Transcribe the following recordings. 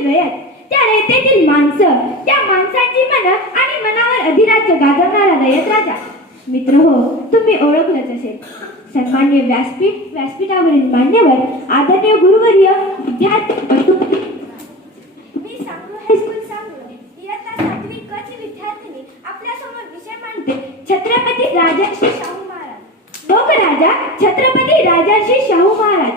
रयतेतील रयत, त्या रयतेतील माणसं, त्या माणसांची मन आणि मनावर अधिराज्य गाजवणारा रयत राजा. मित्र हो, तुम्ही ओळखलंच असेल. सन्मान्य व्यासपीठावरील मान्यवर, आदरणीय गुरुवर्य, विद्यार्थी बंधू. मी सांगू हायस्कूल सांगू इयत्ता 7वी क ची विद्यार्थिनी आपल्यासमोर विषय मांडते. छत्रपती राजर्षी शाहू महाराज. लोकराजा छत्रपती राजर्षी शाहू महाराज.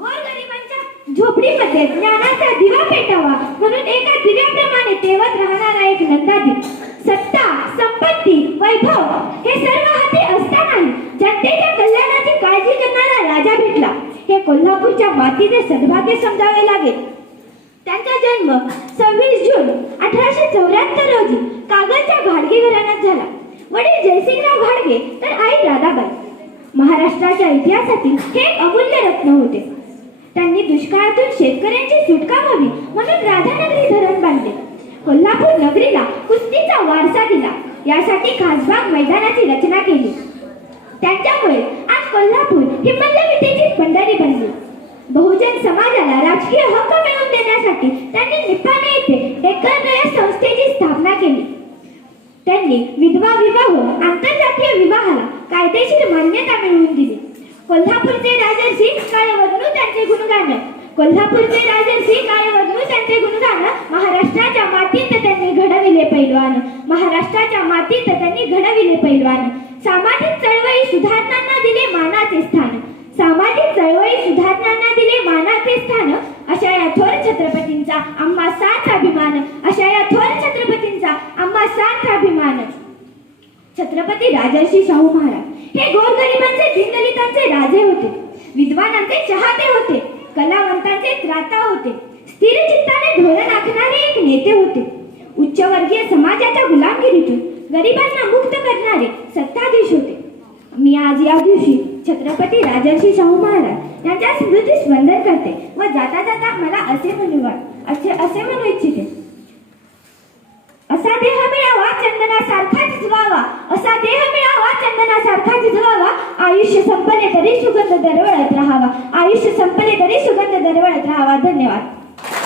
गोरगरिबांच्या झोपडीमध्ये ज्ञानाचा दिवा पेटावा म्हणून एका दिव्याप्रमाणे तेवत राहणारा एक नंदादीप. सत्ता, संपत्ती, वैभव हे सर्व हाती असतानाही जनतेच्या कल्याणाची काळजी करणारा राजा भेटला. हे कोल्हापूरच्या मातीचे सद्भाग्य समजावे लागेल. त्यांचा जन्म 26 जून 1874 रोजी कागलच्या घाडगे घराण्यात झाला. वडील जयसिंगराव घाडगे तर आई राधाबाई. महाराष्ट्राच्या इतिहासातील हे एक अमूल्य रत्न होते. त्यांनी दुष्काळातून शेतकऱ्यांची सुटका व्हावी म्हणून राधानगरी धरण बांधले. कोल्हापूर नगरीला कुस्तीचा वारसा दिला. यासाठी खासबाग मैदानाची रचना केली. त्यांच्यामुळे आज कोल्हापूर ही मल्लविद्येची पंढरी बनली. बहुजन समाजाला राजकीय हक्क मिळवून देण्यासाठी त्यांनी निपाणी येथे डेक्कन रयत संस्थेची स्थापना केली. त्यांनी विधवा विवाह, आंतरजातीय विवाहाला कायदेशीर मान्यता मिळवून दिली. कोल्हापूरचे राजर्षी काय वर्णू त्यांचे गुणगान. कोल्हापूरचे राजर्षी काय वर्णू त्यांचे गुणगान. महाराष्ट्राच्या मातीत त्यांनी घडविले पैलवान. महाराष्ट्राच्या मातीत त्यांनी घडविले पैलवान. सामाजिक चळवळी सुधारणांना दिले मानाचे स्थान. सामाजिक चळवळी सुधारणांना दिले मानाचे स्थान. अशा या थोर छत्रपतींचा आम्हा सार्थ अभिमान. अशा या थोर छत्रपतींचा आम्हा सार्थ अभिमान. छत्रपती राजर्षी शाहू महाराज हे गोरगरिबांचे, दीनदलितांचे राजे होते. विद्वानांचे चाहते होते. कलावंतांचे त्राता होते. स्थिर चित्ताने धोरण आखणारे एक नेते होते. उच्चवर्गीय समाजाच्या गुलामगिरीतून गरिबांना मुक्त करणारे सत्ताधीश होते. मी आज या दिवशी छत्रपती राजर्षी शाहू महाराज यांच्या स्मृतीस वंदन करते व जाता जाता मला असे म्हणू इच्छिते. असा देह मिळावा चंदनासारखा झिजवावा. असा देह मिळावा चंदनासारखा झिजवावा. आयुष्य संपले तरी सुगंध दरवळत राहावा. आयुष्य संपले तरी सुगंध दरवळत राहावा. धन्यवाद.